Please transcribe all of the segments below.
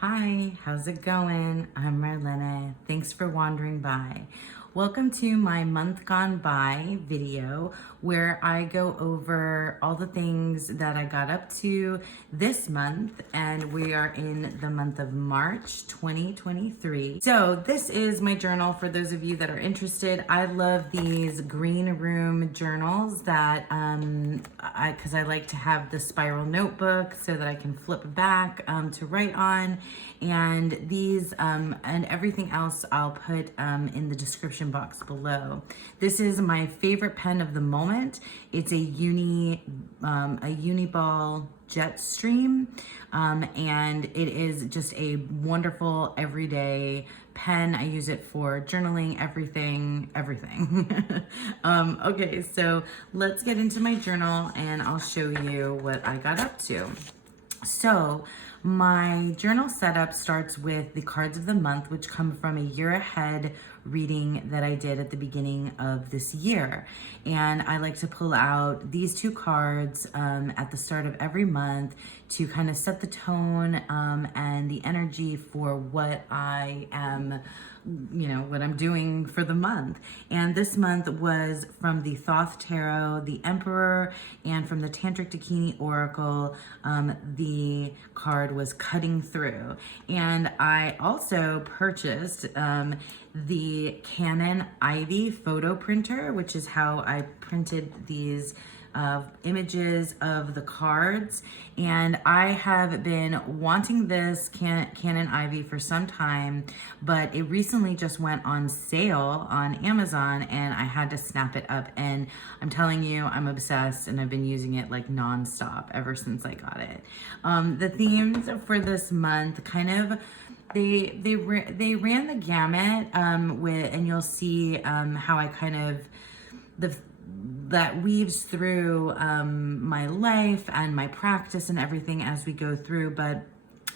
Hi, how's it going? I'm Marlena. Thanks for wandering by. Welcome to my month gone by video where I go over all the things that I got up to this month, and we are in the month of March 2023. So this is my journal for those of you that are interested. I love these green room journals that because I like to have the spiral notebook so that I can flip back to write on, and these and everything else I'll put in the description box below. This is my favorite pen of the moment. It's a Uniball Jetstream, and it is just a wonderful everyday pen. I use it for journaling, everything. Okay, so let's get into my journal and I'll show you what I got up to. So my journal setup starts with the cards of the month, which come from a year ahead reading that I did at the beginning of this year. And I like to pull out these two cards at the start of every month to kind of set the tone and the energy for what I am, what I'm doing for the month. And this month was from the Thoth Tarot, the Emperor, and from the Tantric Dakini Oracle, the card was Cutting Through. And I also purchased the Canon Ivy photo printer, which is how I printed these images of the cards. And I have been wanting this Canon Ivy for some time, but it recently just went on sale on Amazon and I had to snap it up. And I'm telling you, I'm obsessed and I've been using it like nonstop ever since I got it. The themes for this month kind of they ran the gamut and you'll see how I kind of that weaves through my life and my practice and everything as we go through. But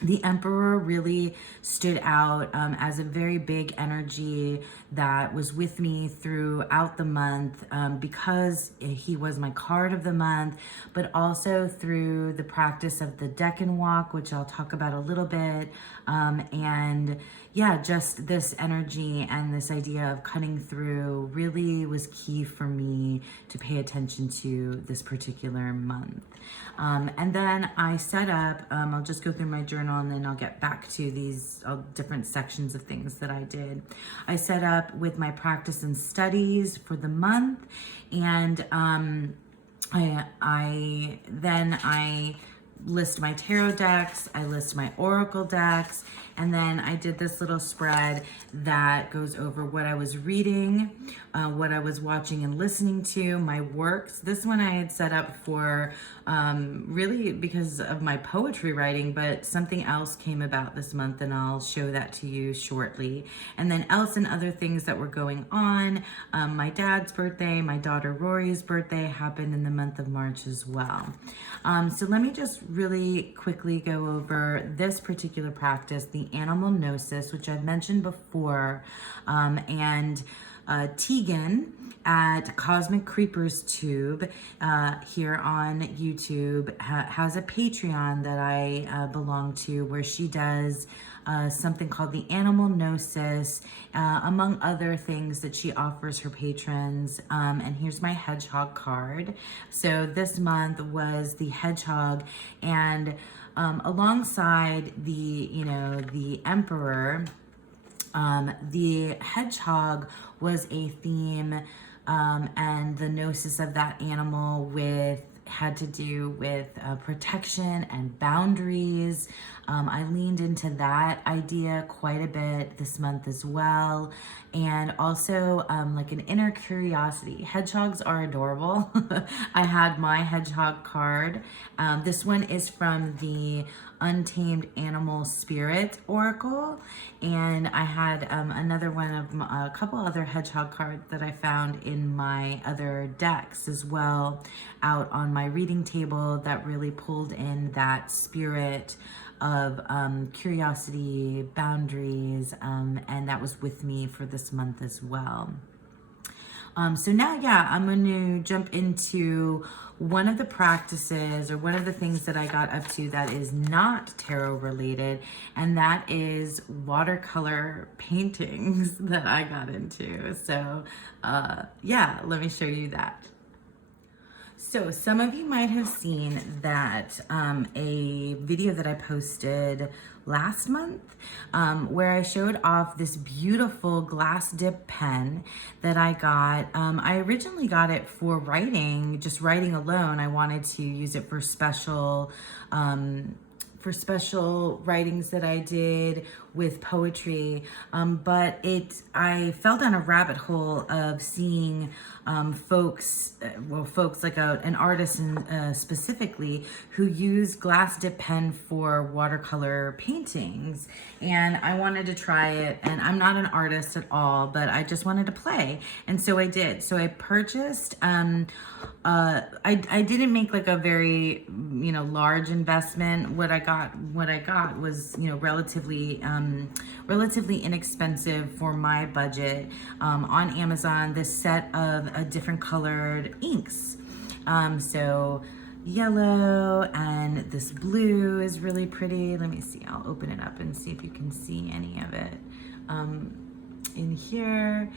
the Emperor really stood out as a very big energy that was with me throughout the month because he was my card of the month, but also through the practice of the Deacon Walk, which I'll talk about a little bit. And yeah, just this energy and this idea of cutting through really was key for me to pay attention to this particular month. And then I set up, I'll just go through my journal and then I'll get back to these different sections of things that I did. I set up with my practice and studies for the month, and I list my tarot decks, I list my oracle decks, and then I did this little spread that goes over what I was reading, what I was watching and listening to, my works. This one I had set up for really because of my poetry writing, but something else came about this month and I'll show that to you shortly. And then else and other things that were going on. My dad's birthday, my daughter Rory's birthday happened in the month of March as well. So let me just really quickly go over this particular practice, the animal gnosis, which I've mentioned before, and Tegan at Cosmic Creepers Tube here on YouTube has a Patreon that I belong to, where she does something called the Animal Gnosis, among other things that she offers her patrons. And here's my hedgehog card. So this month was the hedgehog, and alongside the Emperor, the hedgehog was a theme, and the gnosis of that animal had to do with protection and boundaries. I leaned into that idea quite a bit this month as well. And also like an inner curiosity. Hedgehogs are adorable. I had my hedgehog card. This one is from the Untamed Animal Spirit Oracle. And I had another one of a couple other hedgehog cards that I found in my other decks as well out on my reading table that really pulled in that spirit of curiosity, boundaries, and that was with me for this month as well. So now, yeah, I'm going to jump into one of the practices or one of the things that I got up to that is not tarot related, and that is watercolor paintings that I got into. So yeah, let me show you that. So some of you might have seen that a video that I posted last month where I showed off this beautiful glass dip pen that I got. I originally got it for writing, just writing alone. I wanted to use it for special writings that I did with poetry, but I fell down a rabbit hole of seeing folks like an artist specifically who use glass dip pen for watercolor paintings, and I wanted to try it. And I'm not an artist at all, but I just wanted to play, and so I did. So I purchased. I didn't make like a very large investment. What I got was relatively inexpensive for my budget on Amazon. This set of different colored inks. So yellow and this blue is really pretty. Let me see. I'll open it up and see if you can see any of it. In here.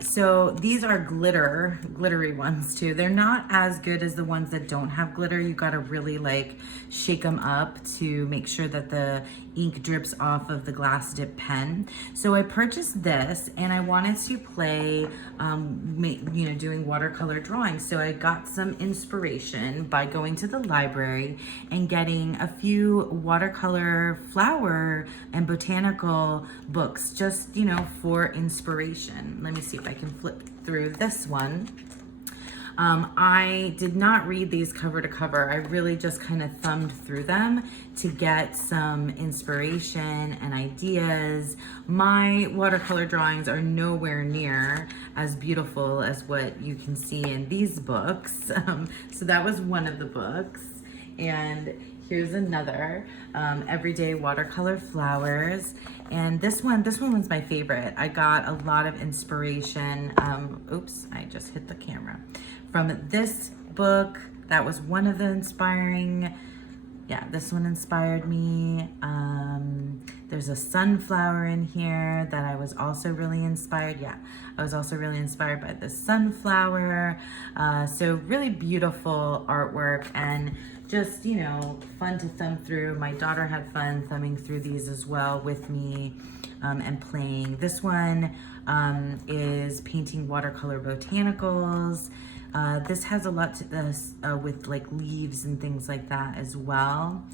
So these are glittery ones too. They're not as good as the ones that don't have glitter. You gotta really like shake them up to make sure that the ink drips off of the glass dip pen. So I purchased this and I wanted to play, doing watercolor drawings. So I got some inspiration by going to the library and getting a few watercolor flower and botanical books, just, for inspiration. Let me see if I can flip through this one. I did not read these cover to cover. I really just kind of thumbed through them to get some inspiration and ideas. My watercolor drawings are nowhere near as beautiful as what you can see in these books. So that was one of the books. And here's another, Everyday Watercolor Flowers. And this one was my favorite. I got a lot of inspiration. Oops, I just hit the camera. From this book, that was one of the inspiring, this one inspired me. There's a sunflower in here that I was also really inspired. I was also really inspired by the sunflower. So really beautiful artwork and just, fun to thumb through. My daughter had fun thumbing through these as well with me and playing. This one is painting Watercolor Botanicals. This has a lot to with like leaves and things like that as well.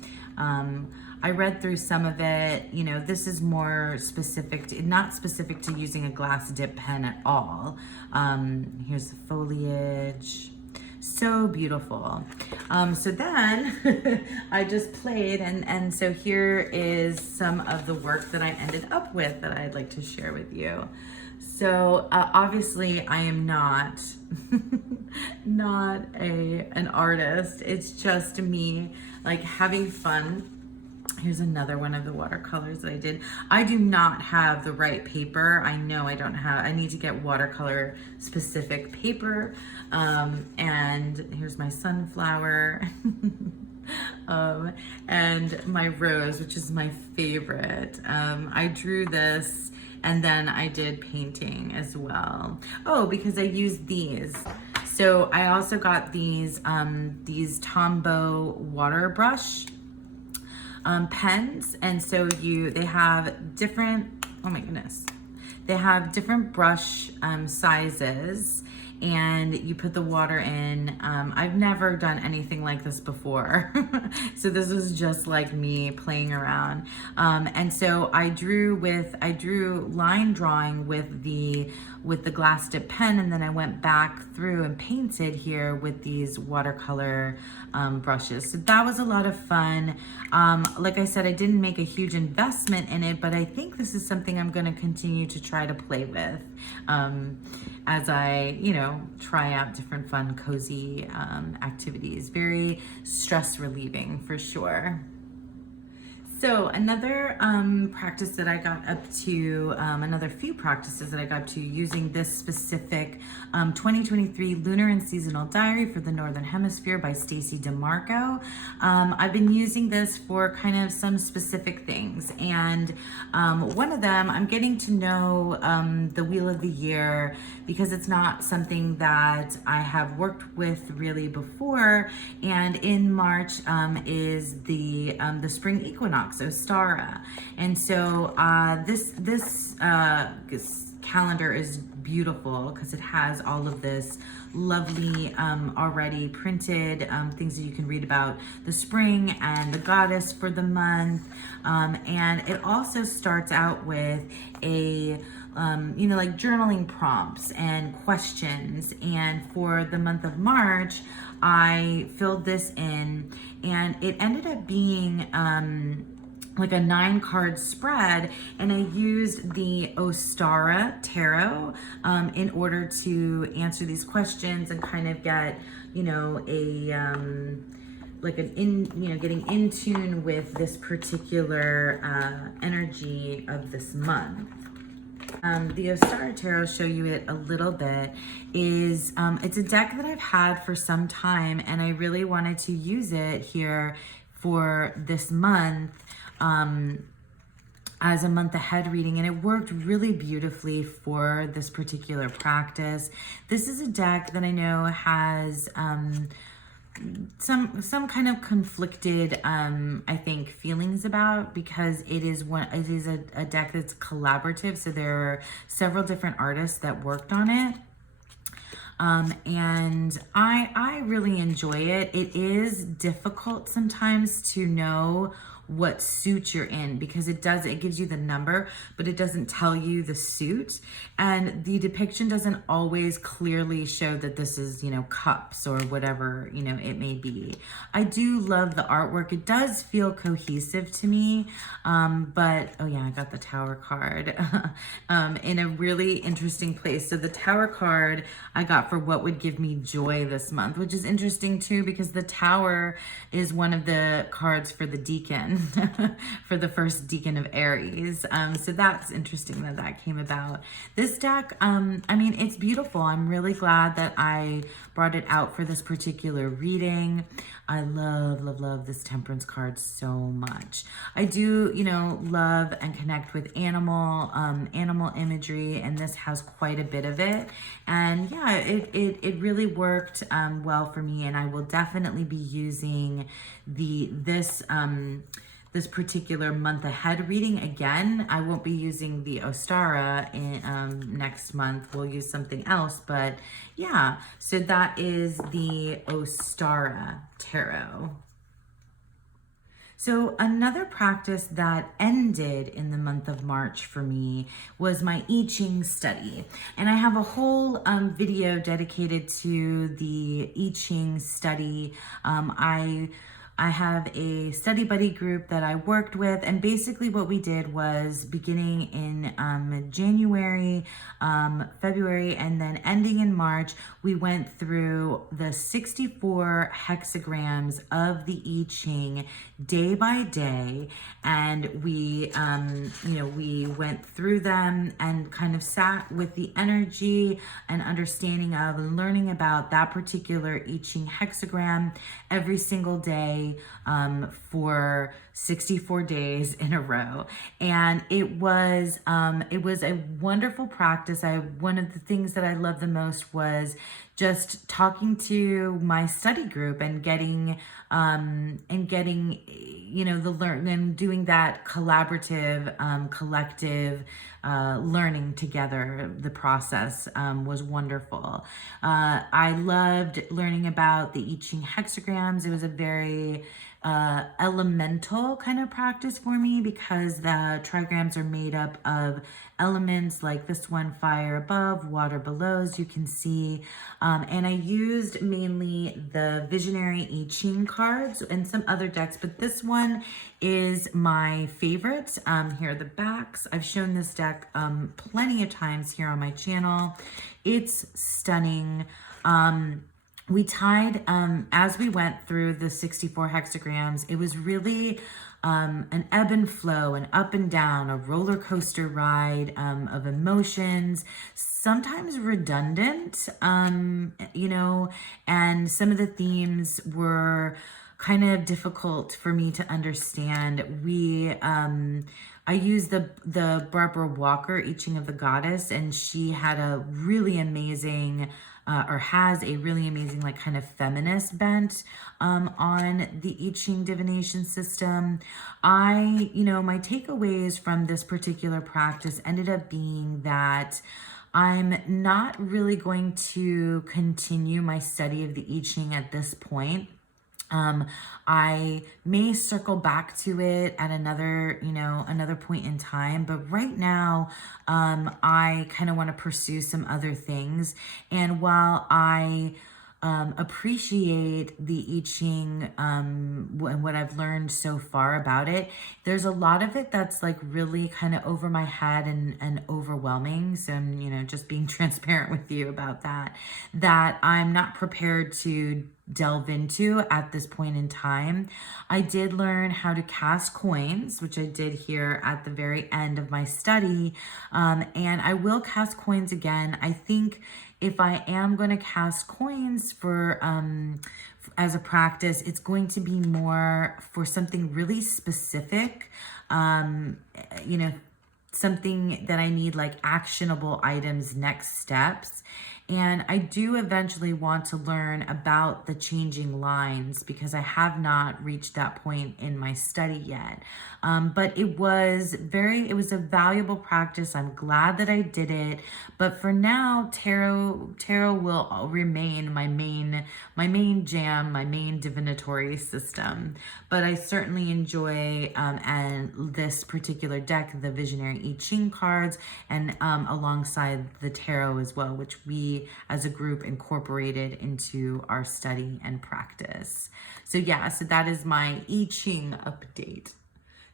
I read through some of it. This is more specific, not specific to using a glass dip pen at all. Here's the foliage. So beautiful. So then I just played and so here is some of the work that I ended up with that I'd like to share with you. So obviously I am not an artist. It's just me like having fun. Here's another one of the watercolors that I did. I do not have the right paper. I know I don't have, I need to get watercolor specific paper. And here's my sunflower and my rose, which is my favorite. I drew this and then I did painting as well. Oh, because I used these. So I also got these Tombow water brush pens, and so they have different, oh my goodness, they have different brush sizes, and you put the water in. I've never done anything like this before. So this was just like me playing around. And so I drew line drawing with the glass dip pen, and then I went back through and painted here with these watercolor brushes. So that was a lot of fun. Like I said, I didn't make a huge investment in it, but I think this is something I'm going to continue to try to play with as I, try out different fun, cozy activities. Very stress relieving for sure. So another practice that I got up to, another few practices that I got to using this specific 2023 Lunar and Seasonal Diary for the Northern Hemisphere by Stacey DeMarco. I've been using this for kind of some specific things, and one of them, I'm getting to know the Wheel of the Year because it's not something that I have worked with really before, and in March is the spring equinox, Ostara, and so this calendar is beautiful because it has all of this lovely already printed things that you can read about the spring and the goddess for the month, and it also starts out with a like journaling prompts and questions. And for the month of March, I filled this in, and it ended up being like a 9-card spread, and I used the Ostara Tarot in order to answer these questions and kind of get, getting in tune with this particular energy of this month. The Ostara Tarot, show you it a little bit, is it's a deck that I've had for some time, and I really wanted to use it here for this month as a month ahead reading, and it worked really beautifully for this particular practice. This is a deck that I know has some kind of conflicted I think feelings about, because it is a deck that's collaborative, so there are several different artists that worked on it. And I really enjoy it. It is difficult sometimes to know what suit you're in, because it gives you the number, but it doesn't tell you the suit, and the depiction doesn't always clearly show that this is cups or whatever it may be. I do love the artwork. It does feel cohesive to me, but oh yeah, I got the Tower card in a really interesting place. So the Tower card I got for what would give me joy this month, which is interesting too, because the Tower is one of the cards for the Deacon for the first Deacon of Aries. So that's interesting that came about. This deck, it's beautiful. I'm really glad that I brought it out for this particular reading. I love this Temperance card so much. I do, love and connect with animal imagery, and this has quite a bit of it. And yeah, it really worked well for me, and I will definitely be using this particular month ahead reading again. I won't be using the Ostara in next month. We'll use something else, but yeah, so that is the Ostara Tarot. So another practice that ended in the month of March for me was my I Ching study. And I have a whole video dedicated to the I Ching study. I have a study buddy group that I worked with, and basically what we did was, beginning in January, February, and then ending in March, we went through the 64 hexagrams of the I Ching day by day, and we went through them and kind of sat with the energy and understanding of and learning about that particular I Ching hexagram every single day for 64 days in a row. And it was a wonderful practice. One of the things that I loved the most was just talking to my study group and getting the learn and doing that collaborative, collective learning together. The process was wonderful. I loved learning about the I Ching hexagrams. It was a very elemental kind of practice for me, because the trigrams are made up of elements like this one, fire above, water below, as you can see. And I used mainly the Visionary I Ching cards and some other decks, but this one is my favorite. Here are the backs. I've shown this deck plenty of times here on my channel. It's stunning. We tied, as we went through the 64 hexagrams, it was really an ebb and flow, an up and down, a roller coaster ride of emotions, sometimes redundant, you know, and some of the themes were kind of difficult for me to understand. I used the Barbara Walker I Ching of the Goddess, and she had a really amazing, or has a really amazing, like kind of feminist bent on the I Ching divination system. You know, my takeaways from this particular practice ended up being that I'm not really going to continue my study of the I Ching at this point. I may circle back to it at another, you know, another point in time, but right now, I kind of want to pursue some other things. And while I appreciate the I Ching and what I've learned so far about it, there's a lot of it that's like really kind of over my head and overwhelming. So I'm, you know, just being transparent with you about that I'm not prepared to delve into at this point in time. I did learn how to cast coins, which I did here at the very end of my study. And I will cast coins again. I think if I am going to cast coins for as a practice, it's going to be more for something really specific, you know, something that I need, like actionable items, next steps. And I do eventually want to learn about the changing lines because I have not reached that point in my study yet. But it was a valuable practice. I'm glad that I did it. But for now, tarot will remain my main jam, my main divinatory system. But I certainly enjoy and this particular deck, the Visionary I Ching cards, and alongside the tarot as well, which we as a group incorporated into our study and practice. So yeah, so that is my I Ching update.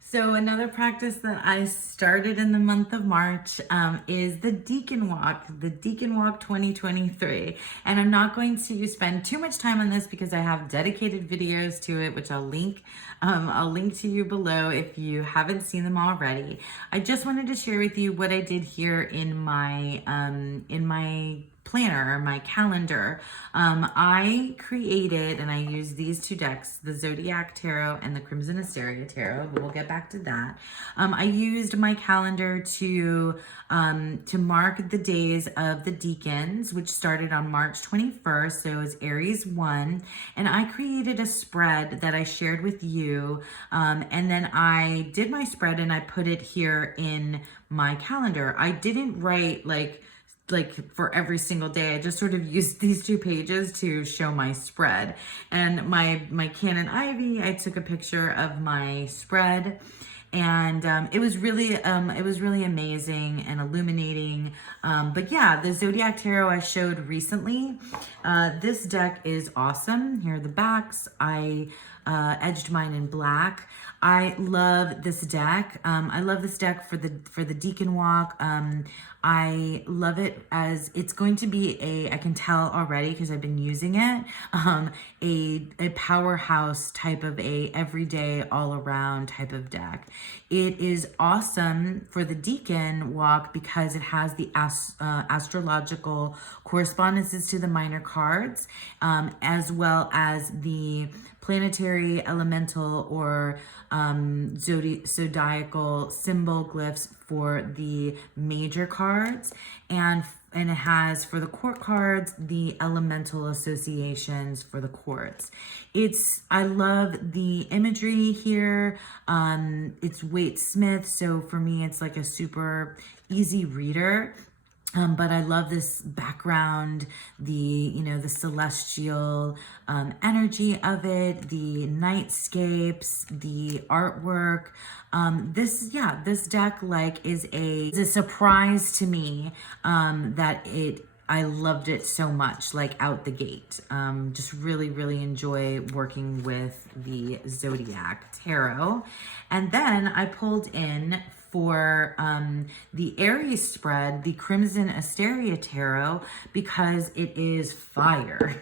So another practice that I started in the month of March is the Deacon Walk, the Deacon Walk 2023. And I'm not going to spend too much time on this because I have dedicated videos to it, which I'll link to you below if you haven't seen them already. I just wanted to share with you what I did here in my planner, my calendar. I created, and I used these two decks, the Zodiac Tarot and the Crimson Asteria Tarot, but we'll get back to that. I used my calendar to mark the days of the Deacons, which started on March 21st, so it was Aries 1, and I created a spread that I shared with you, and then I did my spread and I put it here in my calendar. I didn't write like for every single day. I just sort of used these 2 pages to show my spread. And my Canon Ivy, I took a picture of my spread, and it was really amazing and illuminating. But yeah, the Zodiac Tarot I showed recently. This deck is awesome. Here are the backs. I edged mine in black. I love this deck. I love this deck for the Deacon Walk. I love it as it's going to be I can tell already because I've been using it, a powerhouse type of a everyday all around type of deck. It is awesome for the Deacon Walk because it has the astrological correspondences to the minor cards, as well as the planetary, elemental, or zodiacal symbol glyphs for the major cards, and it has for the court cards the elemental associations for the courts. I love the imagery here. It's Waite Smith, so for me it's like a super easy reader. But I love this background, the celestial energy of it, the nightscapes, the artwork. This deck is a surprise to me that I loved it so much, like out the gate. Just really, really enjoy working with the Zodiac Tarot. And then I pulled in for the Aries spread, the Crimson Asteria Tarot, because it is fire.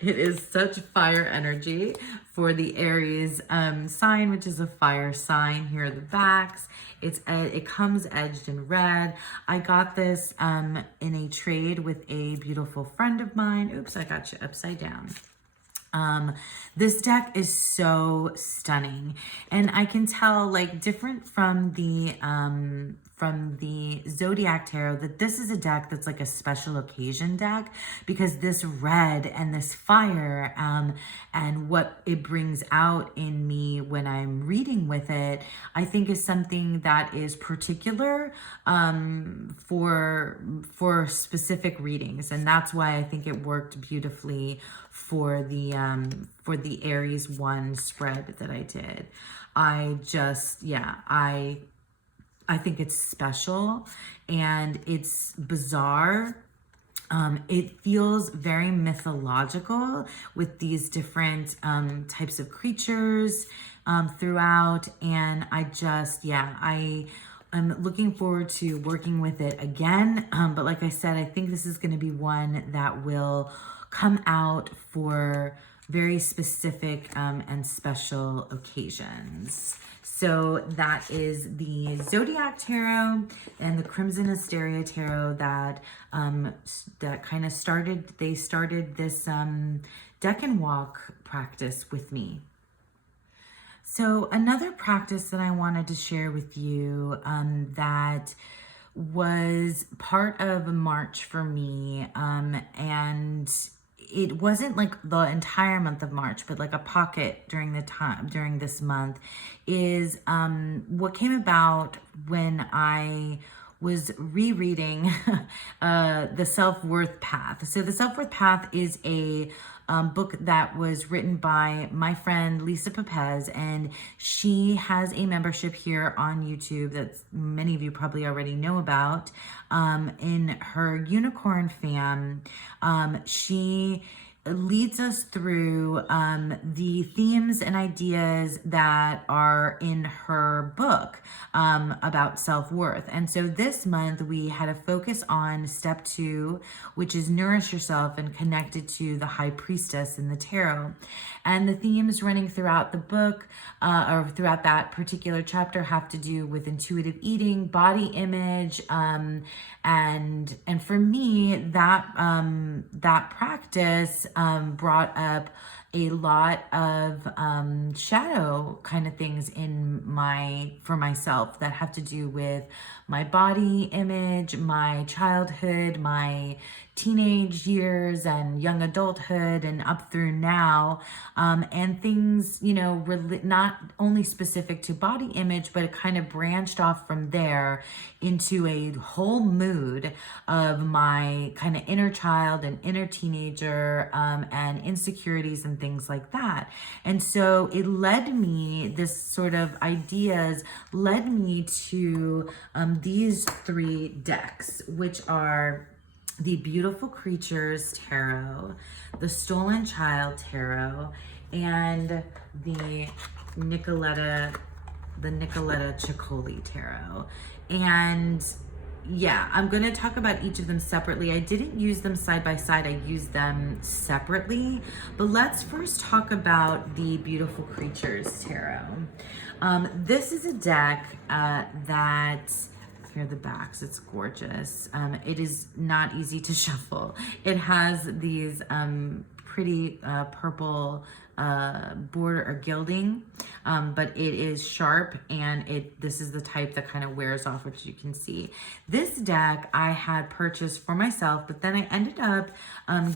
It is such fire energy for the Aries sign, which is a fire sign. Here are the backs. It comes edged in red. I got this in a trade with a beautiful friend of mine. Oops, I got you upside down. This deck is so stunning, and I can tell, like, different from the Zodiac Tarot, that this is a deck that's like a special occasion deck, because this red and this fire and what it brings out in me when I'm reading with it, I think is something that is particular for specific readings, and that's why I think it worked beautifully for the Aries 1 spread that I did. I think it's special and it's bizarre. It feels very mythological with these different types of creatures throughout, and I'm looking forward to working with it again. But like I said, I think this is going to be one that will come out for very specific and special occasions. So that is the Zodiac Tarot and the Crimson Asteria Tarot that kind of started this Deacon Walk practice with me. So another practice that I wanted to share with you that was part of March for me, and it wasn't like the entire month of March, but like a pocket during this month, is what came about when I was rereading the SelfWorth Path. So the SelfWorth Path is a book that was written by my friend Lisa Pepez, and she has a membership here on YouTube that many of you probably already know about. In her Unicorn Fam, she leads us through the themes and ideas that are in her book about self-worth. And so this month we had a focus on step 2, which is nourish yourself, and connected to the High Priestess in the tarot. And the themes running throughout the book or throughout that particular chapter have to do with intuitive eating, body image, and for me, that practice brought up a lot of shadow kind of things for myself that have to do with my body image, my childhood, my teenage years and young adulthood, and up through now, and things, not only specific to body image, but it kind of branched off from there into a whole mood of my kind of inner child and inner teenager, and insecurities and things like that. And so this sort of ideas led me to these 3 decks, which are the Beautiful Creatures Tarot, the Stolen Child Tarot, and the Nicoletta Ciccoli Tarot. And yeah, I'm going to talk about each of them separately. I didn't use them side by side. I used them separately. But let's first talk about the Beautiful Creatures Tarot. This is a deck that... Here are the backs. It's gorgeous. It is not easy to shuffle. It has these pretty purple border or gilding, but it is sharp, and this is the type that kind of wears off, which you can see. This deck I had purchased for myself, but then I ended up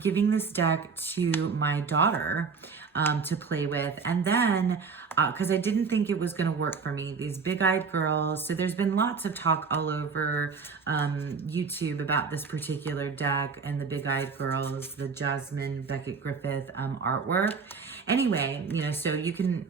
giving this deck to my daughter to play with, and then because I didn't think it was going to work for me. These big-eyed girls. So there's been lots of talk all over YouTube about this particular deck and the big-eyed girls, the Jasmine Beckett Griffith artwork. Anyway, so you can...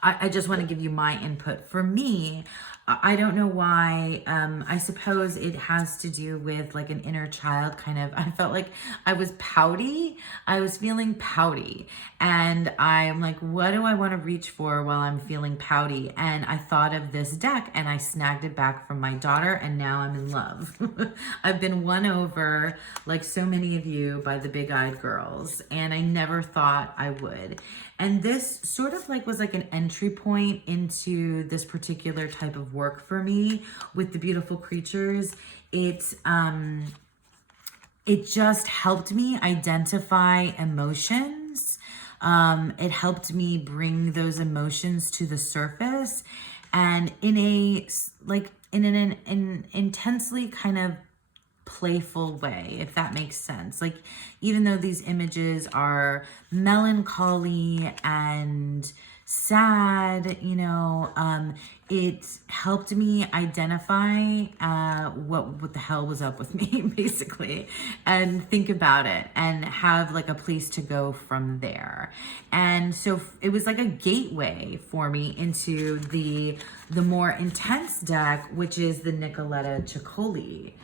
I just want to give you my input. For me, I don't know why. I suppose it has to do with like an inner child kind of. I felt like I was pouty. I was feeling pouty. And I'm like, what do I want to reach for while I'm feeling pouty? And I thought of this deck and I snagged it back from my daughter, and now I'm in love. I've been won over, like so many of you, by the big-eyed girls, and I never thought I would. And this sort of like was like an entry point into this particular type of work for me with the beautiful creatures. It just helped me identify emotions. It helped me bring those emotions to the surface, and in an intensely kind of playful way, if that makes sense. Like, even though these images are melancholy and sad, you know, it helped me identify what the hell was up with me, basically, and think about it and have like a place to go from there. And so it was like a gateway for me into the more intense deck, which is the Nicoletta Ciccoli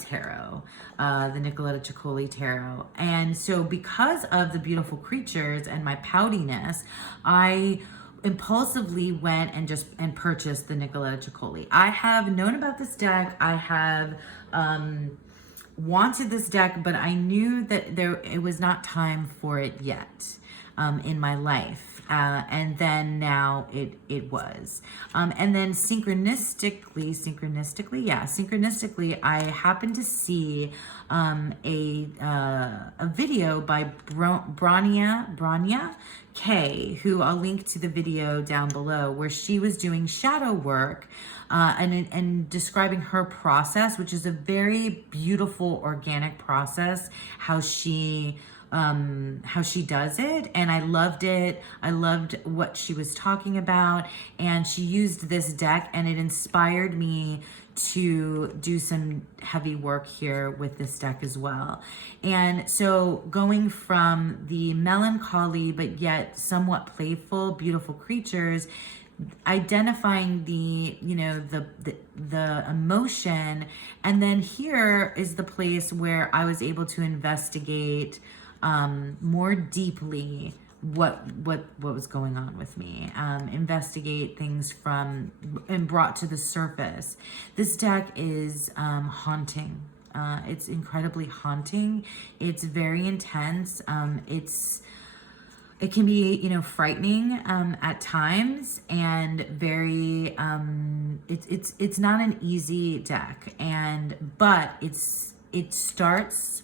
tarot, the Nicoletta Ciccoli tarot. And so because of the beautiful creatures and my poutiness, I impulsively went and purchased the Nicoletta Ciccoli. I have known about this deck. I have wanted this deck, but I knew that it was not time for it yet in my life. And then now it was. And then synchronistically, I happened to see a video by Brania K, who I'll link to the video down below, where she was doing shadow work and describing her process, which is a very beautiful organic process, how she does it. And I loved it. I loved what she was talking about, and she used this deck, and it inspired me to do some heavy work here with this deck as well. And so going from the melancholy but yet somewhat playful, beautiful creatures, identifying the emotion, and then here is the place where I was able to investigate more deeply what was going on with me, investigate things from and brought to the surface. This deck is haunting. It's incredibly haunting. It's very intense. It can be, you know, frightening at times, and very it's not an easy deck, but it starts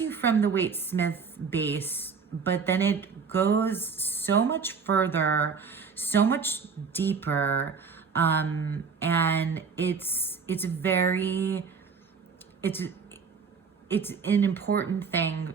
you from the Waite Smith base, but then it goes so much further, so much deeper, and it's an important thing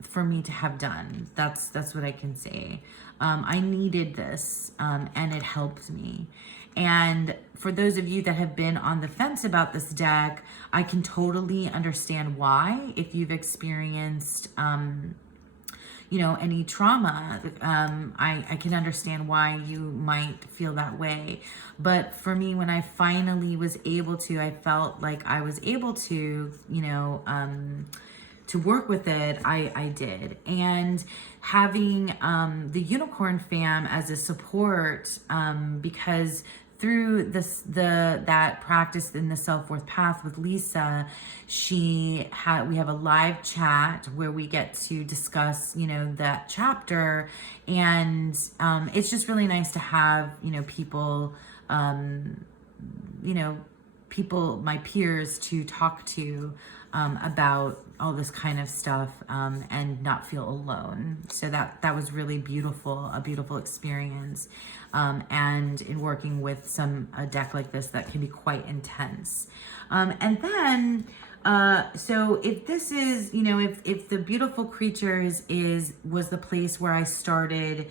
for me to have done. That's what I can say. I needed this, and it helped me. And for those of you that have been on the fence about this deck, I can totally understand why. If you've experienced, you know, any trauma, I can understand why you might feel that way. But for me, when I finally was able to, I felt like I was able to, you know, to work with it, I did. And having the Unicorn Fam as a support, because through that practice in the SelfWorth Path with Lisa, we have a live chat where we get to discuss, you know, that chapter, and it's just really nice to have, you know, people, my peers to talk to about all this kind of stuff, and not feel alone. So that was really beautiful, a beautiful experience. And in working with a deck like this that can be quite intense. And then, so if this is, you know, if the beautiful creatures was the place where I started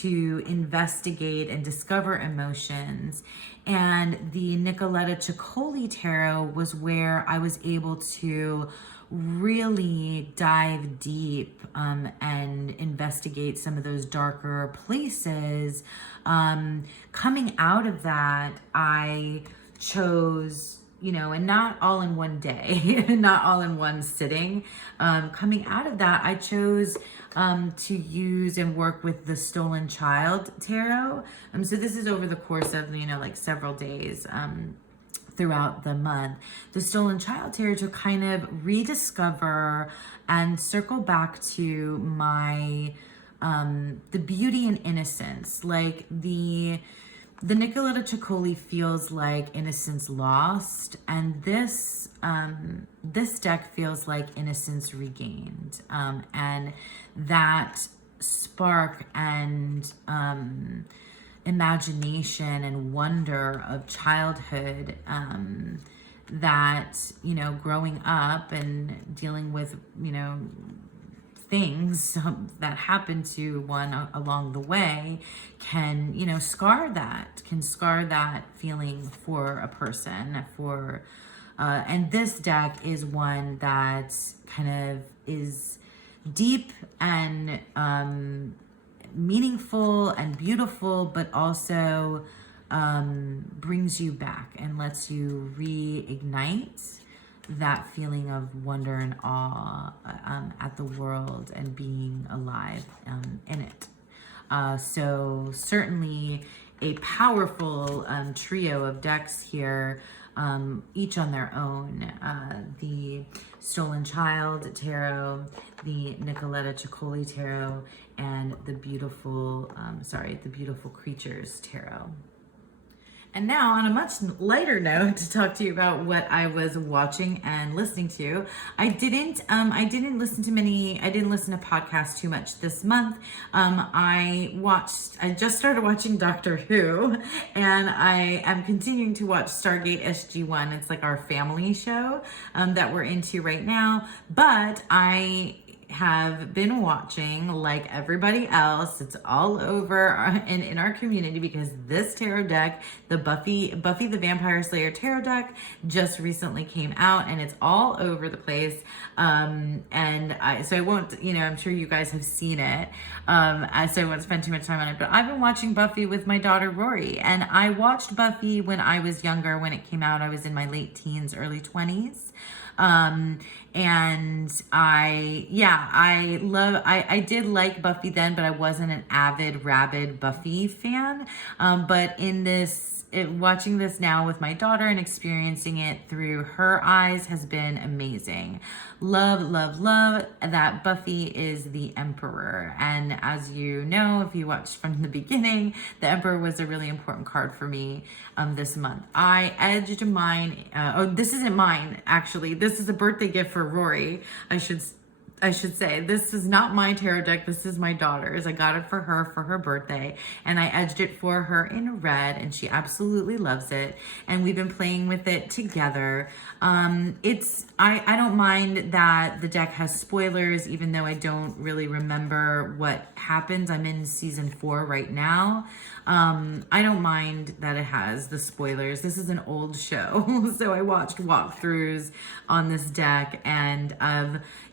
to investigate and discover emotions, and the Nicoletta Ciccoli tarot was where I was able to really dive deep and investigate some of those darker places. Coming out of that, I chose, you know, and not all in one day, not all in one sitting. Coming out of that, I chose to use and work with the Stolen Child Tarot. So this is over the course of, you know, like several days throughout the month. The Stolen Child Tarot to kind of rediscover and circle back to my, the beauty and innocence, like the Nicoletta Ciccoli feels like innocence lost, and this deck feels like innocence regained, and that spark and imagination and wonder of childhood that, you know, growing up and dealing with, you know, things that happen to one along the way can, you know, scar that feeling for a person. And this deck is one that kind of is deep and meaningful and beautiful, but also brings you back and lets you reignite that feeling of wonder and awe at the world and being alive in it. So certainly a powerful trio of decks here, each on their own. The Stolen Child Tarot, the Nicoletta Ciccoli Tarot, and the beautiful Creatures Tarot. And now, on a much lighter note, to talk to you about what I was watching and listening to. I didn't listen to podcasts too much this month. I just started watching Doctor Who, and I am continuing to watch Stargate SG-1. It's like our family show that we're into right now. But I have been watching, like everybody else, it's all over in our community, because this tarot deck, the Buffy the Vampire Slayer tarot deck, just recently came out, and it's all over the place. So I won't, you know, I'm sure you guys have seen it, so I won't spend too much time on it, but I've been watching Buffy with my daughter Rory, and I watched Buffy when I was younger. When it came out, I was in my late teens, early 20s. And I did like Buffy then, but I wasn't an avid, rabid Buffy fan. But watching this now with my daughter and experiencing it through her eyes has been amazing. Love, love, love that Buffy is the Emperor. And as you know, if you watched from the beginning, the Emperor was a really important card for me this month. I edged mine. This isn't mine, actually. This is a birthday gift for Rory. I should say, this is not my tarot deck. This is my daughter's. I got it for her birthday, and I edged it for her in red, and she absolutely loves it. And we've been playing with it together. I don't mind that the deck has spoilers, even though I don't really remember what happens. I'm in season 4 right now. I don't mind that it has the spoilers. This is an old show, so I watched walkthroughs on this deck, and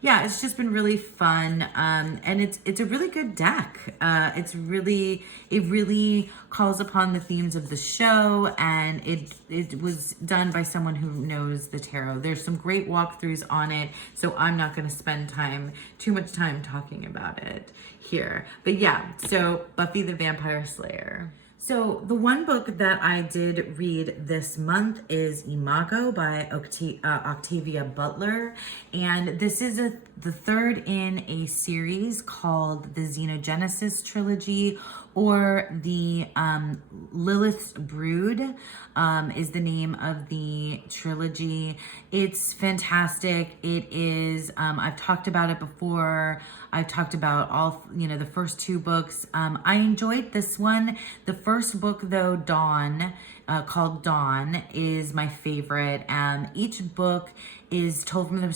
it's just been really fun. And it's a really good deck. It really calls upon the themes of the show, and it was done by someone who knows the tarot. There's some great walkthroughs on it, so I'm not going to spend too much time talking about it here. But yeah, so Buffy the Vampire Slayer. So the one book that I did read this month is Imako by Octavia Butler. And this is the third in a series called the Xenogenesis Trilogy, or the Lilith's Brood is the name of the trilogy. It's fantastic. It is, I've talked about it before. I've talked about the first 2 books. I enjoyed this one. The first book, though, Dawn, called Dawn, is my favorite. Each book is told from the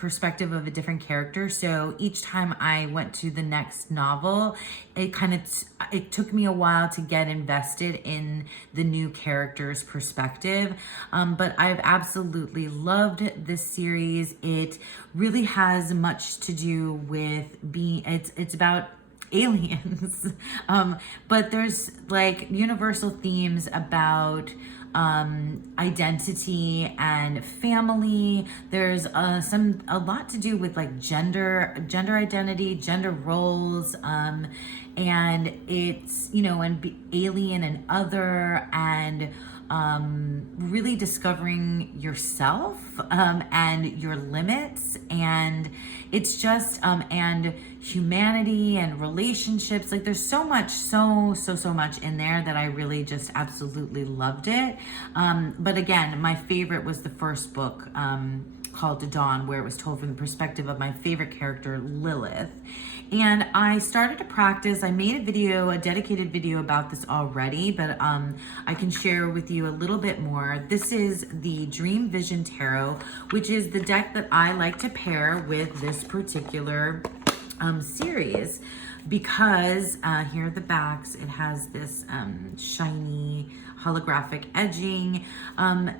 perspective of a different character. So each time I went to the next novel, it took me a while to get invested in the new character's perspective. But I've absolutely loved this series. It really has much to do with it's about aliens. But there's like universal themes about identity and family. There's a lot to do with like gender identity, gender roles, and it's, you know, and alien and other, and really discovering yourself and your limits, and it's just and humanity and relationships. Like there's so much, so much in there that I really just absolutely loved it. But again, my favorite was the first book, called Dawn, where it was told from the perspective of my favorite character, Lilith. And I started to practice. I made a dedicated video about this already, but I can share with you a little bit more. This is the Dream Vision Tarot, which is the deck that I like to pair with this particular series, because here are the backs. It has this shiny holographic edging.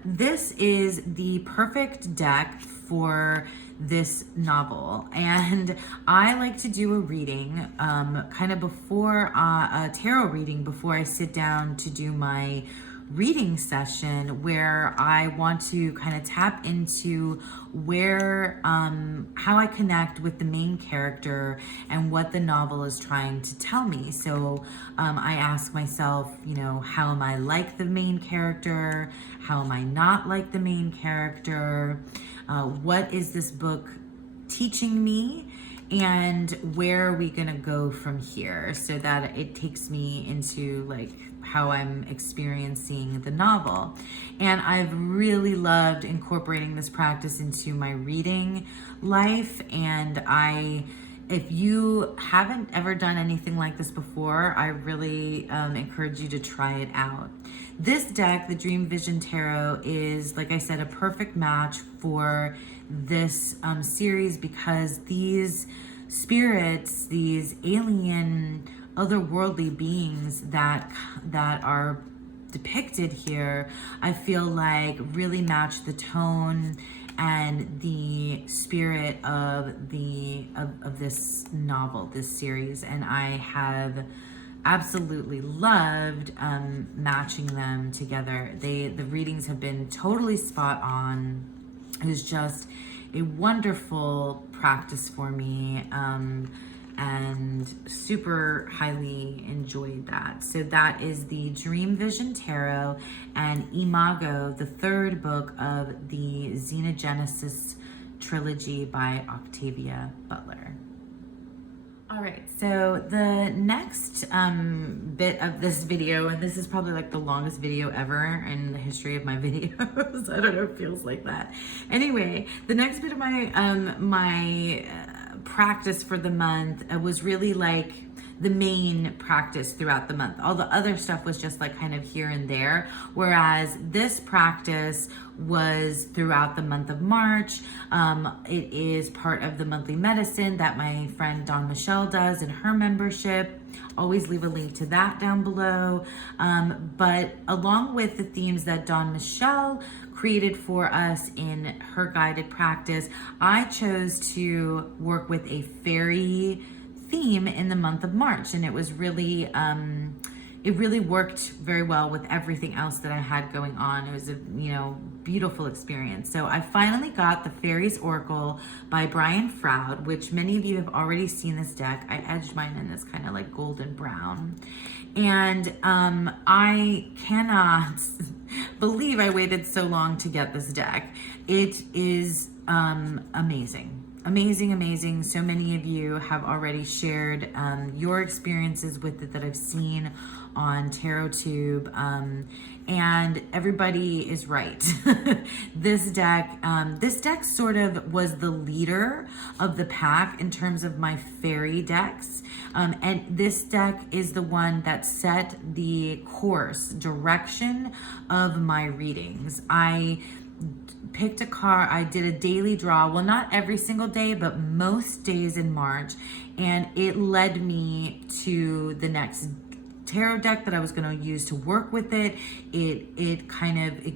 This is the perfect deck for this novel, and I like to do a reading kind of before a tarot reading before I sit down to do my reading session, where I want to kind of tap into where how I connect with the main character and what the novel is trying to tell me. So I ask myself, you know, how am I like the main character? How am I not like the main character? What is this book teaching me? And where are we gonna go from here, so that it takes me into like how I'm experiencing the novel. And I've really loved incorporating this practice into my reading life. And if you haven't ever done anything like this before, I really encourage you to try it out. This deck, the Dream Vision Tarot, is, like I said, a perfect match for this series, because these spirits, these alien, otherworldly beings that are depicted here, I feel like really match the tone and the spirit of this novel, this series, and I have absolutely loved matching them together. The readings have been totally spot on. It was just a wonderful practice for me, and super highly enjoyed that. So that is the Dream Vision Tarot and Imako, the third book of the Xenogenesis trilogy by Octavia Butler. All right, so the next bit of this video, and this is probably like the longest video ever in the history of my videos. I don't know, it feels like that. Anyway, the next bit of my practice for the month was really like the main practice throughout the month. All the other stuff was just like kind of here and there, whereas this practice was throughout the month of March. It is part of the monthly medicine that my friend Dawn Michelle does in her membership. Always leave a link to that down below. But along with the themes that Dawn Michelle created for us in her guided practice, I chose to work with a fairy theme in the month of March, and it was really it really worked very well with everything else that I had going on. It was a beautiful experience. So I finally got the Fairies Oracle by Brian Froud, which many of you have already seen this deck. I edged mine in this kind of like golden brown, and I cannot believe I waited so long to get this deck. It is amazing. Amazing. So many of you have already shared your experiences with it that I've seen on TarotTube, and everybody is right. This deck sort of was the leader of the pack in terms of my fairy decks, and this deck is the one that set the direction of my readings. I picked a card. I did a daily draw. Well, not every single day, but most days in March. And it led me to the next tarot deck that I was going to use to work with it. It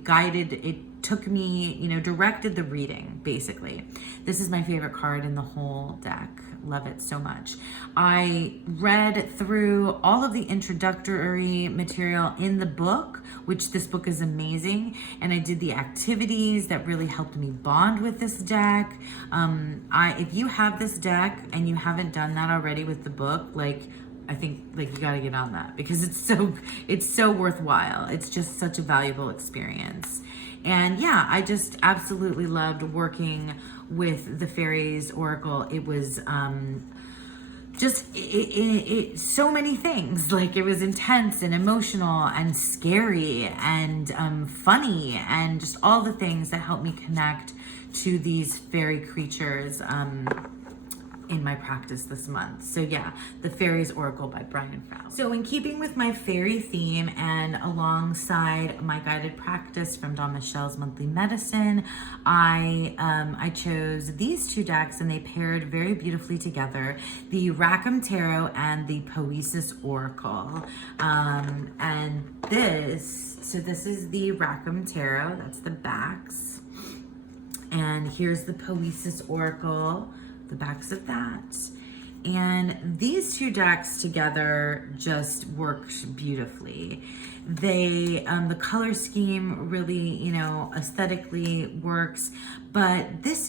guided, it took me, you know, directed the reading, basically. This is my favorite card in the whole deck. Love it so much. I read through all of the introductory material in the book, which this book is amazing, and I did the activities that really helped me bond with this deck. If you have this deck and you haven't done that already with the book, like, I think like you gotta get on that, because it's so worthwhile. It's just such a valuable experience. And yeah, I just absolutely loved working with the Fairies Oracle. It was so many things. Like, it was intense and emotional and scary and funny, and just all the things that helped me connect to these fairy creatures in my practice this month. So yeah, The Fairies Oracle by Brian Fowler. So in keeping with my fairy theme and alongside my guided practice from Dawn Michelle's Monthly Medicine, I chose these two decks, and they paired very beautifully together, the Rackham Tarot and the Poesis Oracle. And this is the Rackham Tarot, that's the backs. And here's the Poesis Oracle, the backs of that. And these two decks together just worked beautifully. They, the color scheme really, you know, aesthetically works, but this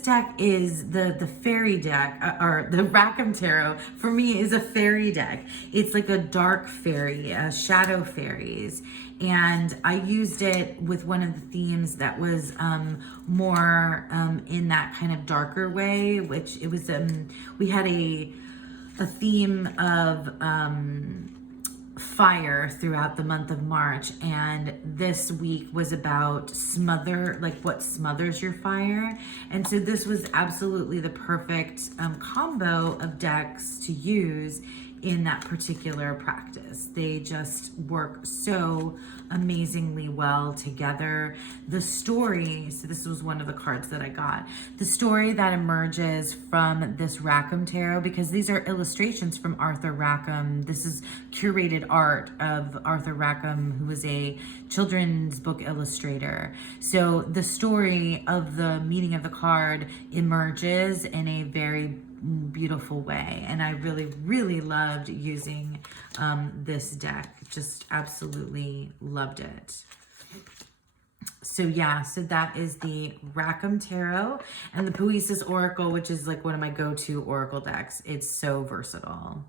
deck is the fairy deck, or the Rackham Tarot for me is a fairy deck. It's like a dark fairy, shadow fairies. And I used it with one of the themes that was more in that kind of darker way, which it was, we had a theme of fire throughout the month of March, and this week was about what smothers your fire. And so this was absolutely the perfect combo of decks to use in that particular practice. They just work so amazingly well together. The story, so this was one of the cards that I got, the story that emerges from this Rackham Tarot, because these are illustrations from Arthur Rackham. This is curated art of Arthur Rackham, who was a children's book illustrator. So the story of the meaning of the card emerges in a very beautiful way, and I really loved using this deck. Just absolutely loved it. So yeah, so that is the Rackham Tarot and the Poesis Oracle, which is like one of my go-to oracle decks. It's so versatile.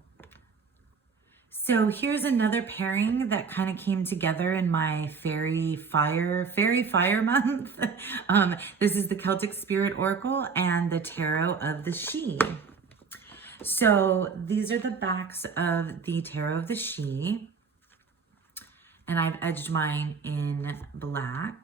So here's another pairing that kind of came together in my Fairy Fire month. This is the Celtic Spirit Oracle and the Tarot of the She. So these are the backs of the Tarot of the She, and I've edged mine in black.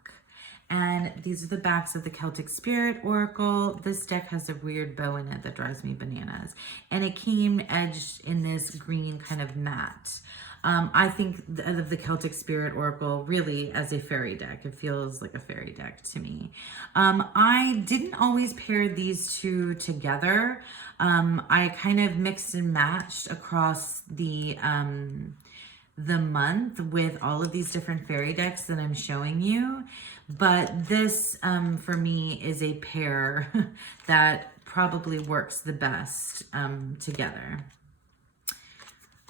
And these are the backs of the Celtic Spirit Oracle. This deck has a weird bow in it that drives me bananas. And it came edged in this green kind of matte. I think of the Celtic Spirit Oracle really as a fairy deck. It feels like a fairy deck to me. I didn't always pair these two together. I kind of mixed and matched across the month with all of these different fairy decks that I'm showing you. But this, for me, is a pair that probably works the best together.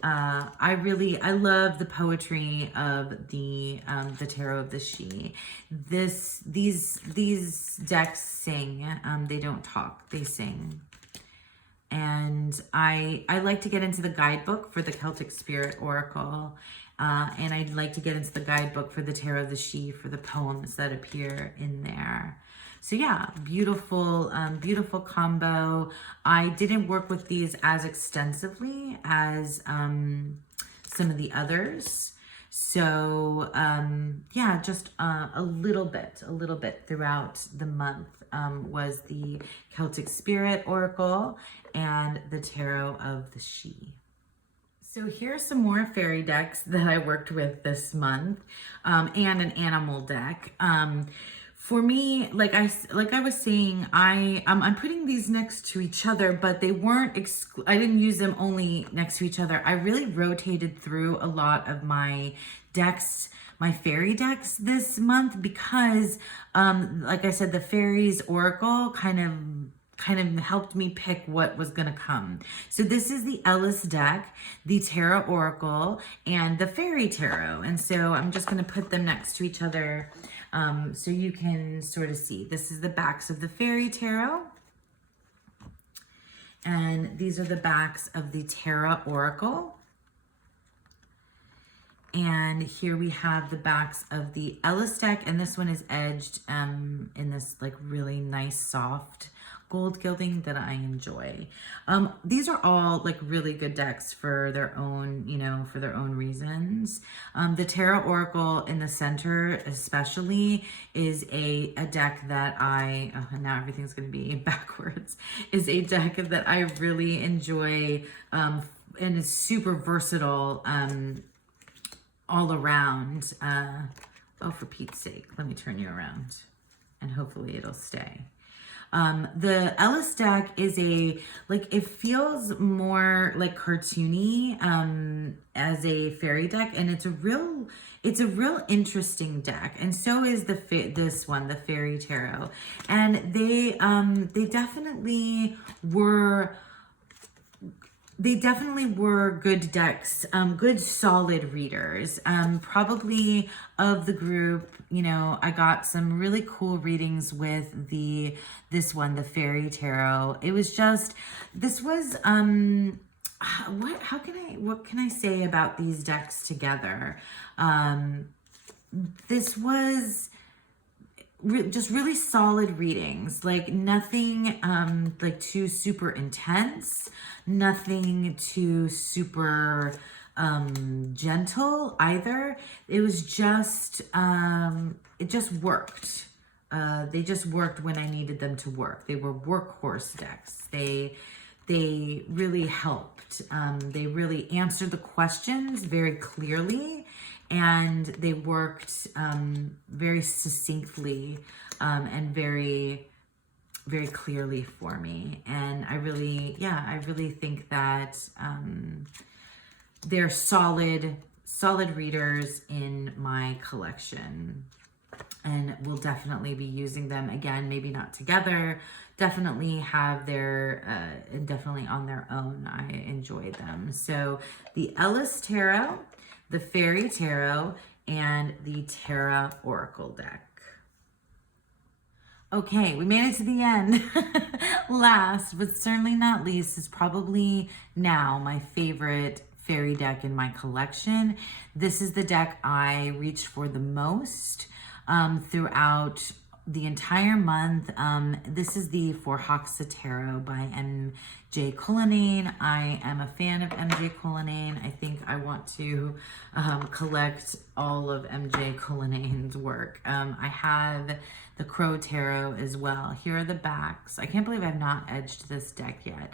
I love the poetry of the Tarot of the She. These decks sing. They don't talk. They sing. And I like to get into the guidebook for the Celtic Spirit Oracle. And I'd like to get into the guidebook for the Tarot of the She for the poems that appear in there. So yeah, beautiful, beautiful combo. I didn't work with these as extensively as some of the others. So yeah, just a little bit throughout the month was the Celtic Spirit Oracle and the Tarot of the She. So here's some more fairy decks that I worked with this month, and an animal deck. For me, like I was saying, I'm putting these next to each other, but they weren't. I didn't use them only next to each other. I really rotated through a lot of my decks, my fairy decks this month because, like I said, the fairies oracle kind of helped me pick what was going to come. So this is the Ellis deck, the Tarot Oracle, and the Fairy Tarot. And so I'm just going to put them next to each other so you can sort of see. This is the backs of the Fairy Tarot. And these are the backs of the Tarot Oracle. And here we have the backs of the Ellis deck. And this one is edged in this like really nice soft gold gilding that I enjoy. These are all like really good decks for their own, for their own reasons. The Tarot Oracle in the center especially is a deck that now everything's going to be backwards, is a deck that I really enjoy and is super versatile all around. Oh, for Pete's sake, let me turn you around and hopefully it'll stay. The Ellis deck is it feels more like cartoony as a fairy deck, and it's a real interesting deck, and so is this one, the Fairy Tarot, and they definitely were good decks, good solid readers. Probably of the group, I got some really cool readings with this one, the Fairy Tarot. It was just, this was, what can I say about these decks together? This was just really solid readings, like nothing like too super intense, nothing too super gentle either. It was just it just worked. They just worked when I needed them to work. They were workhorse decks. They really helped. They really answered the questions very clearly, and they worked very succinctly and very, very clearly for me. And I really think that they're solid readers in my collection. And we'll definitely be using them again, maybe not together, definitely have definitely on their own. I enjoyed them. So the Ellis Tarot, the Fairy Tarot, and the Tarot Oracle deck. Okay, we made it to the end. Last, but certainly not least, is probably now my favorite fairy deck in my collection. This is the deck I reached for the most throughout the entire month. This is the For Hoxa Tarot by MJ Cullinane. I am a fan of MJ Cullinane. I think I want to collect all of MJ Cullinane's work. I have the Crow Tarot as well. Here are the backs. I can't believe I've not edged this deck yet.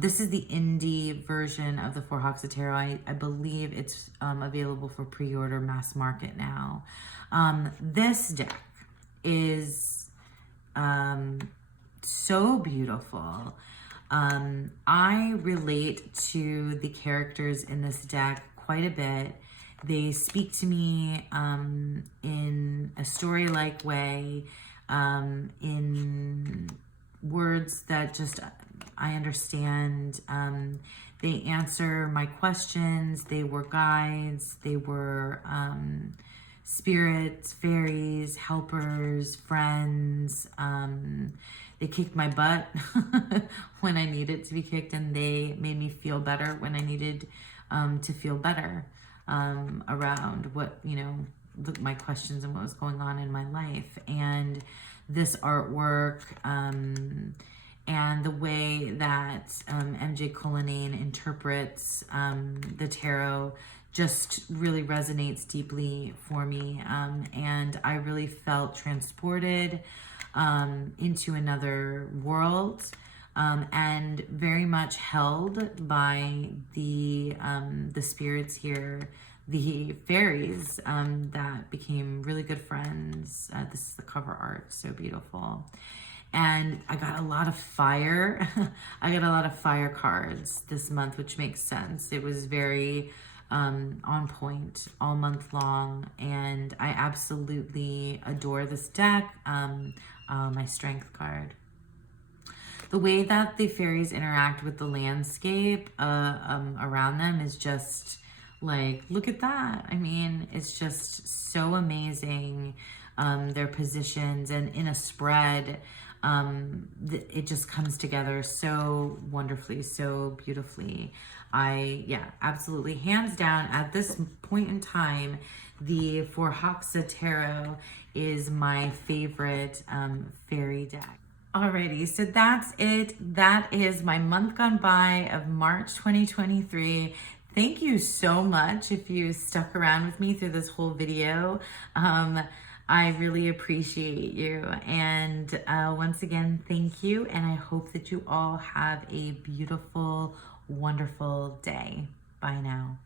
This is the indie version of the For Hoxa Tarot. I believe it's available for pre-order mass market now. This deck is so beautiful. I relate to the characters in this deck quite a bit. They speak to me in a story-like way, in words that just I understand. They answer my questions. They were guides. They were spirits, fairies, helpers, friends. They kicked my butt when I needed to be kicked, and they made me feel better when I needed to feel better around what, my questions and what was going on in my life. And this artwork and the way that MJ Cullinane interprets the tarot just really resonates deeply for me. And I really felt transported into another world and very much held by the spirits here the fairies that became really good friends. This is the cover art, so beautiful. And I got a lot of fire. I got a lot of fire cards this month, which makes sense. It was very on point all month long, and I absolutely adore this deck. My strength card. The way that the fairies interact with the landscape around them is just like, look at that. I mean, it's just so amazing. Their positions and in a spread, it just comes together so wonderfully, so beautifully. Yeah, absolutely, hands down, at this point in time, the Watercolor Tarot is my favorite fairy deck. Alrighty, so that's it. That is my month gone by of March 2023. Thank you so much if you stuck around with me through this whole video. I really appreciate you. And once again, thank you. And I hope that you all have a beautiful, wonderful day. Bye now.